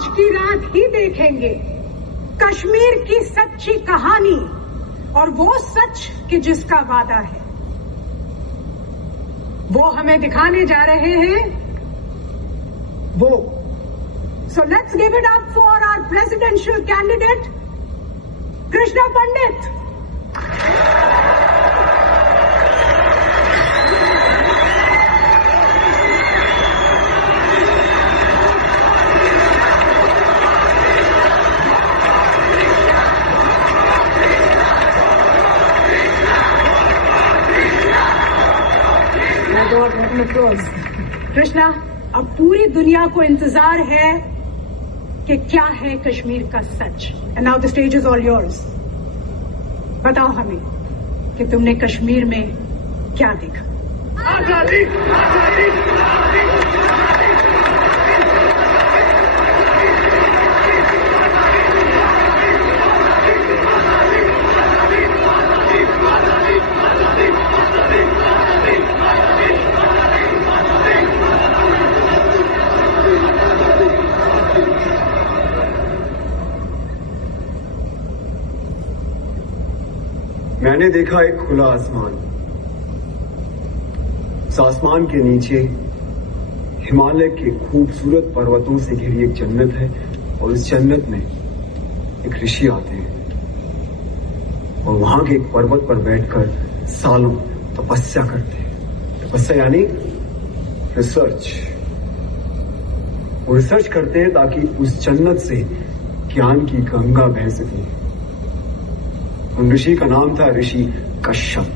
आज की रात ही देखेंगे कश्मीर की सच्ची कहानी और वो सच कि जिसका वादा है वो हमें दिखाने जा रहे हैं वो। So let's give it up for our presidential candidate, Krishna Pandit. Krishna, अब पूरी दुनिया को इंतजार है कि क्या है कश्मीर का सच। And now the stage is all yours. बताओ हमें कि तुमने कश्मीर में क्या देखा। आजादी, आजादी, आजादी। मैंने देखा एक खुला आसमान। उस आसमान के नीचे हिमालय के खूबसूरत पर्वतों से घिरी एक जन्नत है और उस जन्नत में एक ऋषि आते हैं और वहां के एक पर्वत पर बैठकर सालों तपस्या करते हैं। तपस्या यानी रिसर्च। वो रिसर्च करते हैं ताकि उस जन्नत से ज्ञान की गंगा बह सके। उन ऋषि का नाम था ऋषि कश्यप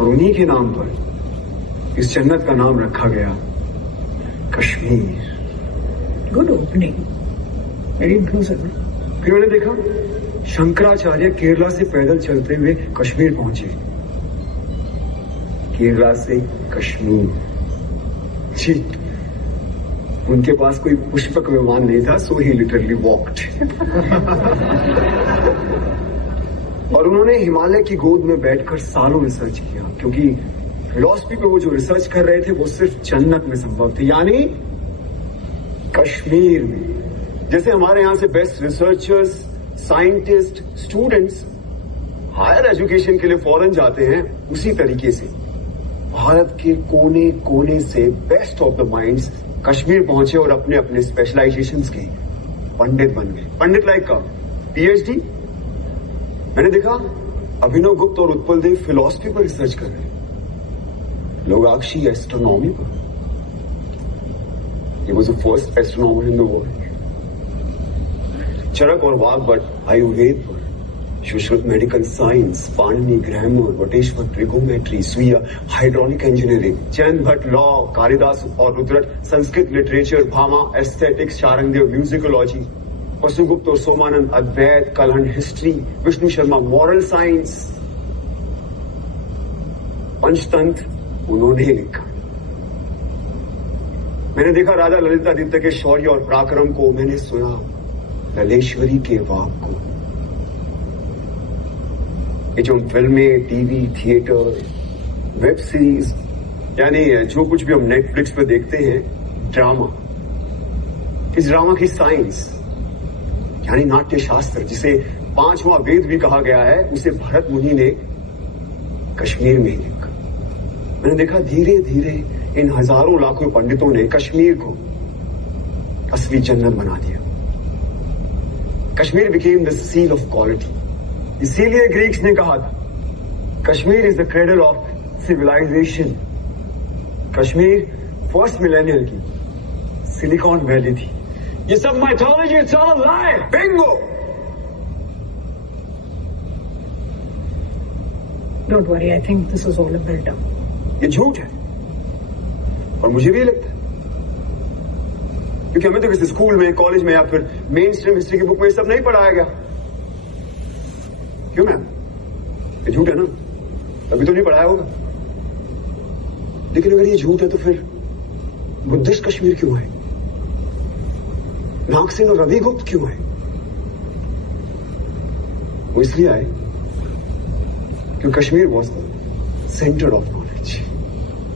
और उन्हीं के नाम पर इस जन्नत का नाम रखा गया Kashmir. Good opening, very inclusive. फिर मैंने देखा शंकराचार्य केरला से पैदल चलते हुए कश्मीर पहुंचे। केरला से कश्मीर जी, उनके पास कोई पुष्पक विमान नहीं था, सो ही लिटरली वॉक्ड। और उन्होंने हिमालय की गोद में बैठकर सालों रिसर्च किया, क्योंकि फिलॉसफी पे वो जो रिसर्च कर रहे थे वो सिर्फ जन्नत में संभव थे, यानी कश्मीर में। जैसे हमारे यहां से best researchers, scientist, students higher education के लिए फॉरेन जाते हैं, उसी तरीके से भारत के कोने कोने से best of the minds Kashmir पहुंचे और अपने अपने स्पेशलाइजेशंस के पंडित बन गए। पंडित लाइक का पीएचडी। मैंने देखा अभिनव गुप्त और उत्पल देव फिलॉसफी पर रिसर्च कर रहे हैं, लोगाक्षी एस्ट्रोनॉमी पर। He was the first astronomer in the world. Charak और वाघभट्ट आयुर्वेद पर, Sushruta medical science, Panini grammar, Vateshwar trigonometry, Suyya hydraulic engineering, Jain Bhatt law, Kalidas और Rudrata Sanskrit literature, Bhama aesthetics, Sharangdev musicology, Vasugupta और Somananda Advaita, Kalhana history, Vishnu Sharma moral science, Panchatantra उन्होंने लिखा। मैंने देखा राजा ललितादित्य के शौर्य और पराक्रम को, मैंने सुना ललेश्वरी के वाक को। ये जो फिल्में, टीवी, थिएटर, वेब सीरीज, यानी जो कुछ भी हम नेटफ्लिक्स पे देखते हैं, ड्रामा, इस ड्रामा की साइंस यानी नाट्य शास्त्र, जिसे 5वां वेद भी कहा गया है, उसे भरत मुनि ने कश्मीर में ही लिखा। मैंने देखा धीरे धीरे इन हजारों लाखों पंडितों ने कश्मीर को असली जन्नत बना दिया। Kashmir became the seal of quality. इसीलिए ग्रीक्स ने कहा था Kashmir is the cradle of civilization. Kashmir first millennial की सिलिकॉन वैली थी। ये सब mythology, it's all a lie. Bingo. Don't worry, I think this was all a buildup. ये झूठ है और मुझे भी लगता है, क्योंकि हमें तो किसी स्कूल में, कॉलेज में या फिर मेन स्ट्रीम हिस्ट्री की बुक में ये सब नहीं पढ़ाया गया। क्यों मैम? ये झूठ है ना, अभी तो नहीं पढ़ाया होगा। लेकिन अगर ये झूठ है तो फिर बुद्धिस्ट कश्मीर क्यों है? नागसेन और रविगुप्त क्यों है? वो इसलिए आए क्योंकि Kashmir was the centre of knowledge.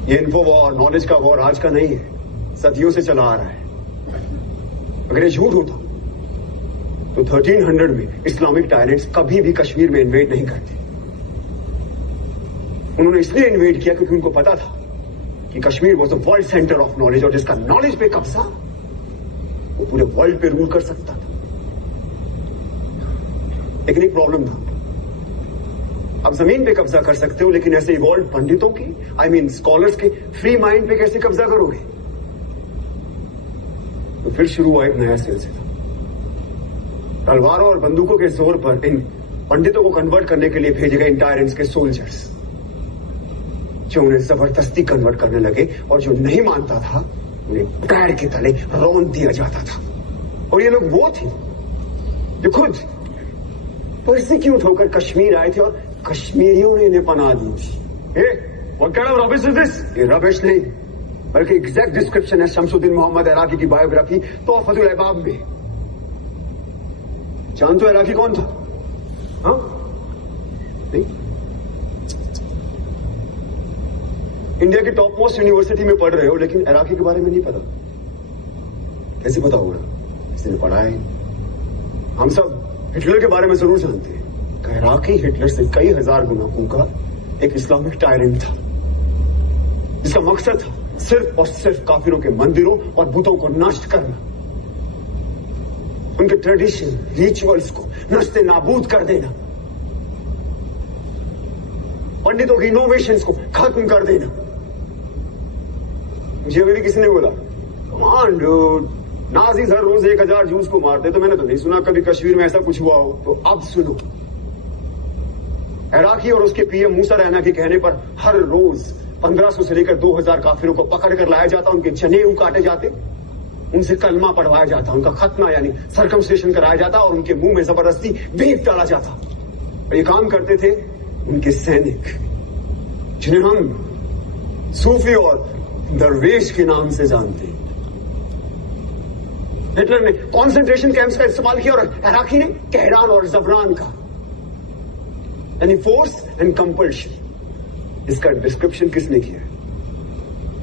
ये इन्फो वॉर, नॉलेज का वॉर आज का नहीं है, सदियों से चला आ रहा है। अगर ये झूठ होता तो 1300 में इस्लामिक टायरेंट्स कभी भी कश्मीर में इन्वेड नहीं करते। उन्होंने इसलिए इन्वेड किया क्योंकि उनको पता था कि Kashmir was the world centre of knowledge, और जिसका नॉलेज पे कब्जा वो पूरे वर्ल्ड पे रूल कर सकता था। लेकिन एक प्रॉब्लम था, अब जमीन पे कब्जा कर सकते हो, लेकिन ऐसे इवॉल्व पंडितों की, आई मीन स्कॉलर्स के फ्री माइंड पे कैसे कब्जा करोगे? तो फिर शुरू हुआ एक नया सिलसिला। तलवारों और बंदूकों के जोर पर इन पंडितों को कन्वर्ट करने के लिए भेजे गए इन टायरेंट्स के सोल्जर्स, जो उन्हें जबरदस्ती कन्वर्ट करने लगे, और जो नहीं मानता था उन्हें पैर के तले रौंद दिया जाता था। और ये लोग वो थे जो खुद परसिक्यूट होकर कश्मीर आए थे और कश्मीरियों ने इन्हें पनाह दी थी। What kind of rubbish is this? ये रबिश नहीं, बल्कि एग्जैक्ट डिस्क्रिप्शन है शमसुद्दीन मोहम्मद इराकी की बायोग्राफी तोहफतुल अहबाब में। जानते हो इराकी कौन था? हाँ? नहीं? इंडिया की टॉप मोस्ट यूनिवर्सिटी में पढ़ रहे हो, लेकिन इराकी के बारे में नहीं पता। कैसे पता होगा? किसी ने पढ़ा है? हम सब हिटलर के बारे में जरूर जानते हैं। इराकी हिटलर से कई हजार गुना ऊंचा एक इस्लामिक टायरेंट था, जिसका मकसद था सिर्फ और सिर्फ काफिरों के मंदिरों और बुतों को नष्ट करना, उनके ट्रेडिशन रिचुअल्स को नस्ते नाबूद कर देना, पंडितों की इनोवेशंस को खत्म कर देना। मुझे अभी भी किसी ने बोला, कमान डूड, नाजीज हर रोज 1000 जूस को मारते, तो मैंने तो नहीं सुना कभी कश्मीर में ऐसा कुछ हुआ हो। तो अब सुनो, इराकी और उसके पीएम मूसा रैना के कहने पर हर रोज 1500 से लेकर 2000 काफिरों को पकड़ कर लाया जाता, उनके जनेऊ काटे जाते, उनसे कलमा पढ़वाया जाता, उनका खतना यानी सर्कमस्टेशन कराया जाता, और उनके मुंह में जबरदस्ती बीफ डाला जाता। और ये काम करते थे उनके सैनिक, जिन्हें हम सूफी और दरवेश के नाम से जानते हैं। हिटलर ने कॉन्सेंट्रेशन कैंप्स का इस्तेमाल किया और इराकी ने कहरान और जबरान का, यानी फोर्स एंड कंपल्शन। इसका डिस्क्रिप्शन किसने किया?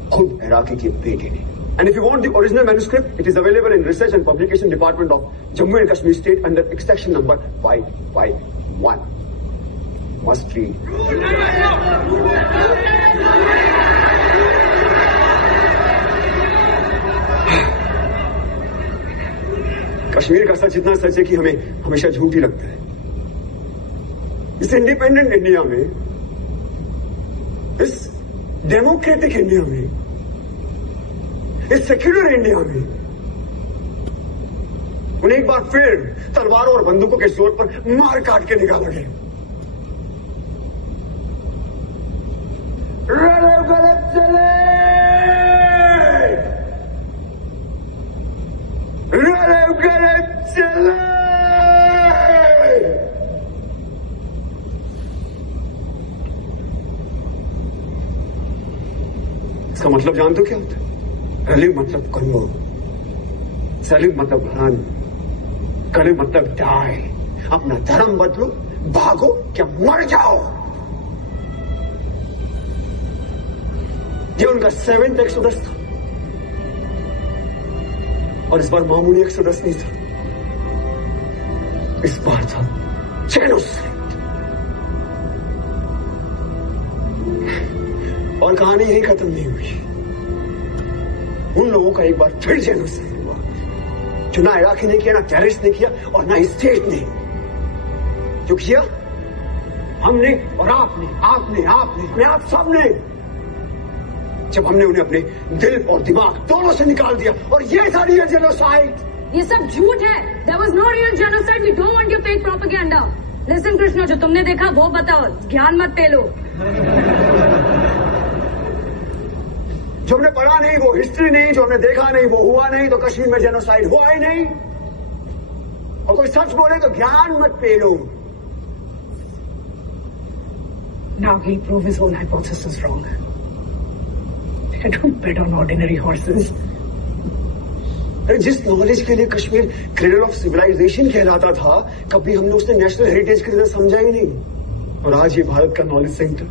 खुद इराकी के बेटे ने। And if you want the original manuscript, it is available in research and publication department of Jammu and Kashmir state under extraction number 551। Must read. Kashmir का सच इतना सच है कि हमें हमेशा झूठ ही लगता है। इस इंडिपेंडेंट इंडिया में, इस डेमोक्रेटिक इंडिया में, इस सेक्युलर इंडिया में उन्हें एक बार फिर तलवारों और बंदूकों के जोर पर मार काट के निकाला गया। गलत चले, गलत चले। इसका मतलब जानते हो क्या होता है? रलिव मतलब कन्वर्ट, सलिव मतलब रन, कलिव मतलब डाई। अपना धर्म बदलो, भागो क्या मर जाओ। ये उनका 7th एक्सोडस था, और इस बार मामूली एक्सोडस नहीं था, इस बार था जेनोसाइड। और कहानी यही खत्म नहीं हुई। उन लोगों का एक बार फिर जेनोसाइड हुआ, जो ना इराकी ने किया, ना टेररिस्ट ने किया, और ना स्टेट ने। जो किया हमने और आपने, आपने आप सबने, जब हमने उन्हें अपने दिल और दिमाग दोनों से निकाल दिया। और ये था रियल जेनोसाइड। ये सब झूठ है। There was no real genocide. We don't want your fake propaganda. Listen Krishna, जो तुमने देखा वो बताओ, ज्ञान मत पेलो। जो हमने पढ़ा नहीं वो हिस्ट्री नहीं, जो हमने देखा नहीं वो हुआ नहीं, तो कश्मीर में जेनोसाइड हुआ ही नहीं। और कोई सच बोले तो ज्ञान मत पेलो। Now he'll prove his whole hypothesis wrong. I don't bet on ordinary horses. जिस नॉलेज के लिए कश्मीर क्रेडल ऑफ सिविलाइजेशन कहलाता था, कभी हमने उसे नेशनल हेरिटेज की तरह समझा ही नहीं। और आज ये भारत का नॉलेज सेंटर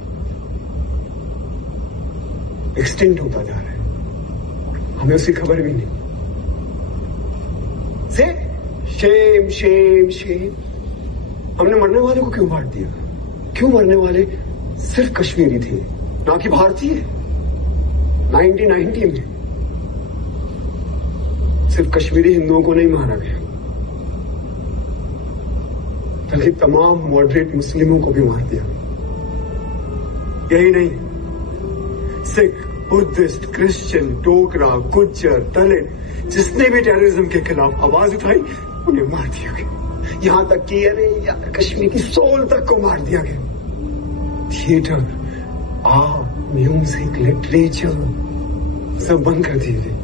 एक्सटेंड होता जा रहा है, हमें उसकी खबर भी नहीं। से शेम शेम शेम। हमने मरने वाले को क्यों मार दिया? क्यों मरने वाले सिर्फ कश्मीरी थे, ना कि भारतीय? 1990 में सिर्फ कश्मीरी हिंदुओं को नहीं मारा गया, बल्कि तमाम मॉडरेट मुस्लिमों को भी मार दिया। यही नहीं, सिख, बुद्धिस्ट, क्रिश्चियन, डोगरा, गुज्जर, दलित, जिसने भी टेररिज्म के खिलाफ आवाज उठाई उन्हें मार दिया गया। यहां तक कि अरे यार कश्मीर की सोल तक को मार दिया गया। थिएटर, आर्ट, म्यूजिक, लिटरेचर सब बंद कर दिए गए।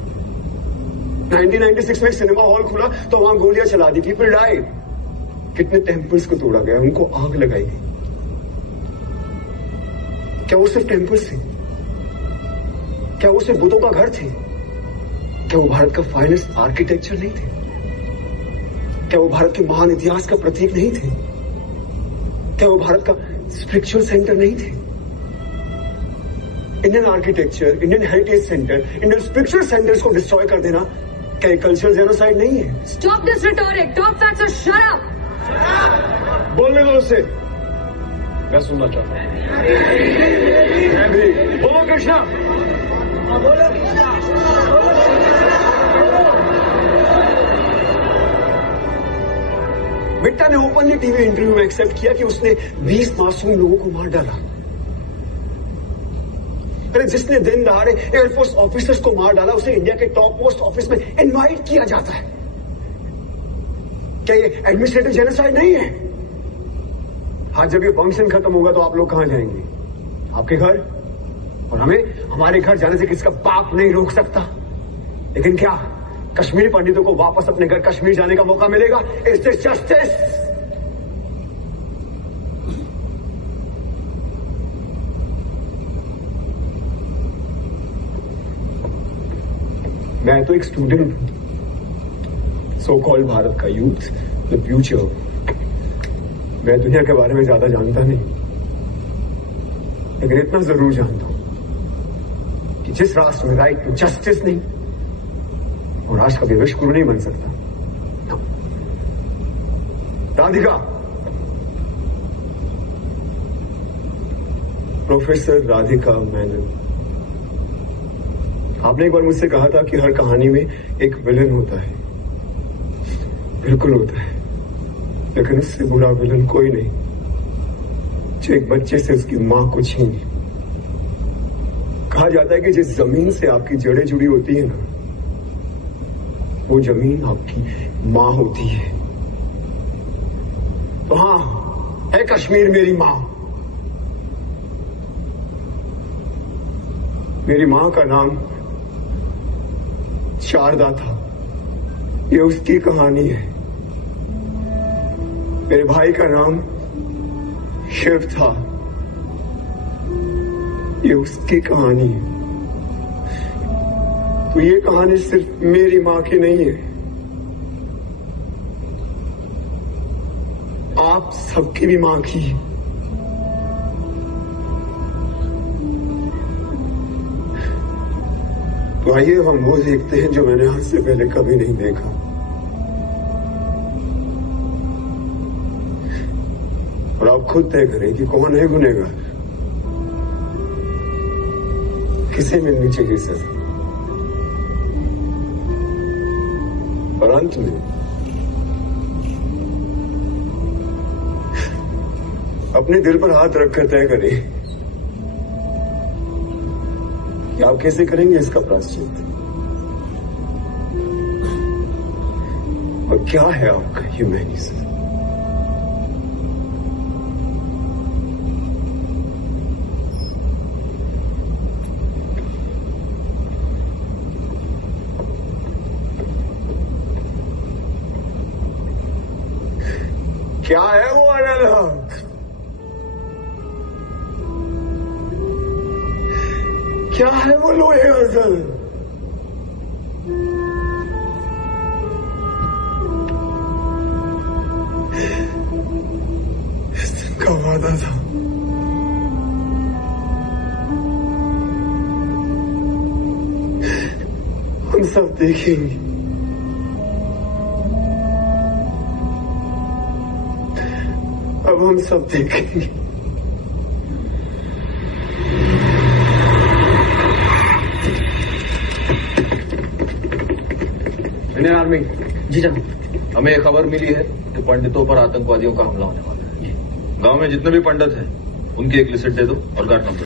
1996 में सिनेमा हॉल खुला तो वहां गोलियां चला दी, पीपल डाइड। कितने टेम्पल्स को तोड़ा गया, उनको आग लगाई गई। क्या वो सिर्फ टेम्पल्स थे? क्या वो सिर्फ बुतों का घर थे? क्या वो भारत का फाइनेस्ट आर्किटेक्चर नहीं थे? क्या वो भारत के महान इतिहास का प्रतीक नहीं थे? क्या वो भारत का स्पिरिचुअल सेंटर नहीं थे? Indian architecture, Indian heritage centre, Indian spiritual centres को डिस्ट्रॉय कर देना क्या कल्चरल जेनोसाइड नहीं है? Stop this rhetoric. Talk facts or shut up. बोलने दो उससे, मैं सुनना चाहता हूं। मैं भी। बोलो कृष्णा। बिट्टा ने ओपनली टीवी इंटरव्यू में एक्सेप्ट किया कि उसने 20 मासूम लोगों को मार डाला। अरे जिसने दिन दहाड़े एयरफोर्स ऑफिसर्स को मार डाला उसे इंडिया के टॉप मोस्ट ऑफिस में इनवाइट किया जाता है। क्या ये एडमिनिस्ट्रेटिव जेनोसाइड नहीं है? हाँ, जब ये फंक्शन खत्म होगा तो आप लोग कहां जाएंगे? आपके घर। और हमें हमारे घर जाने से किसका बाप नहीं रोक सकता। लेकिन क्या कश्मीरी पंडितों को वापस अपने घर कश्मीर जाने का मौका मिलेगा? Is this justice? मैं तो एक स्टूडेंट हूं, सो कॉल्ड भारत का यूथ, द फ्यूचर। मैं दुनिया के बारे में ज्यादा जानता नहीं, लेकिन इतना जरूर जानता हूं कि जिस राष्ट्र में राइट टू जस्टिस नहीं, वो राष्ट्र कभी विश्वगुरु नहीं बन सकता। राधिका, प्रोफेसर राधिका मेनन, आपने एक बार मुझसे कहा था कि हर कहानी में एक विलन होता है। बिल्कुल होता है, लेकिन उससे बुरा विलन कोई नहीं जो एक बच्चे से उसकी मां को छीन ले। कहा जाता है कि जिस जमीन से आपकी जड़ें जुड़ी होती है ना, वो जमीन आपकी मां होती है। तो हां, है कश्मीर मेरी मां। मेरी मां का नाम शारदा था, ये उसकी कहानी है। मेरे भाई का नाम शिव था, ये उसकी कहानी है। तो ये कहानी सिर्फ मेरी मां की नहीं है, आप सबकी भी मां की है। तो आइए हम वो देखते हैं जो मैंने आज से पहले कभी नहीं देखा। और आप खुद तय करें कि कौन है गुनहगार, किसे मिलनी चाहिए सजा। और अंत में अपने दिल पर हाथ रखकर तय करें कि आप कैसे करेंगे इसका प्रायश्चित, और क्या है आपका ह्यूमैनिज्म। क्या है वो अनलहक? क्या है वो लोहे अजल? इस दिन का वादा था, हम सब देखेंगे, अब हम सब देखेंगे। Indian army. जी जनाब। हमें एक खबर मिली है कि पंडितों पर आतंकवादियों का हमला होने वाला है। गांव में जितने भी पंडित हैं उनकी एक लिस्ट दे दो और गार्ड नंबर